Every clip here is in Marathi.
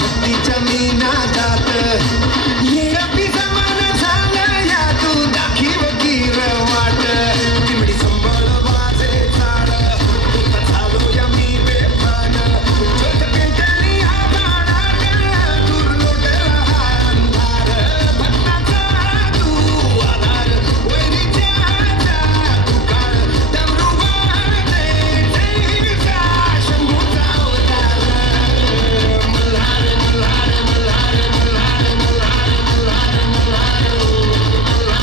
भक्तीच्या मी नादात येडपी जमाना झाला या तू दाखीव गिर वाट चिमडी संबळ वाजे चाळ तुझा झालो या मी बेभान छोट पेटली आभाळात दूर लोटला हा अंधार भक्ताचा तू आधार वैरीच्या तू काळ डमरू वाजे जैसा शंभूचा अवतार मल्हार मल्हार मल्हार मल्हार मल्हार मल्हार मल्हार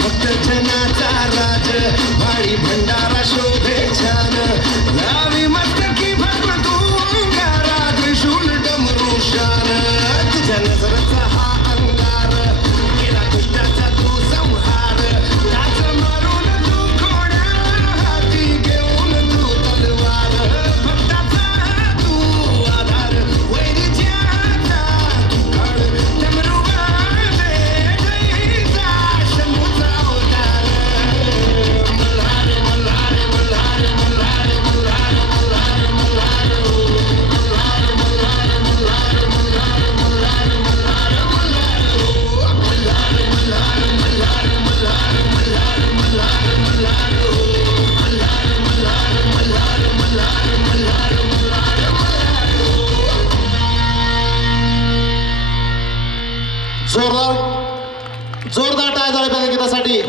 भक्त जनाचा राज भाळी भंडारा शोभे छान लावी मस्तकी भगवतू ओंकारा त्रिशूल डमरू शान तुझ्या नजरेचा हा अंगार केला दुष्टाचा तू संहार ताच मारून तू घोड्या हाती घेऊन तू तलवार भक्ताचा तू आधार वैरीच्या तू काळ डमरू वाजे जैसा शंभूचा अवतार मल्हार मल्हार मल्हार मल्हार मल्हार मल्हार मल्हार जोरदार जोरदार टाळ्या झाल्या पाहिजे गीतासाठी.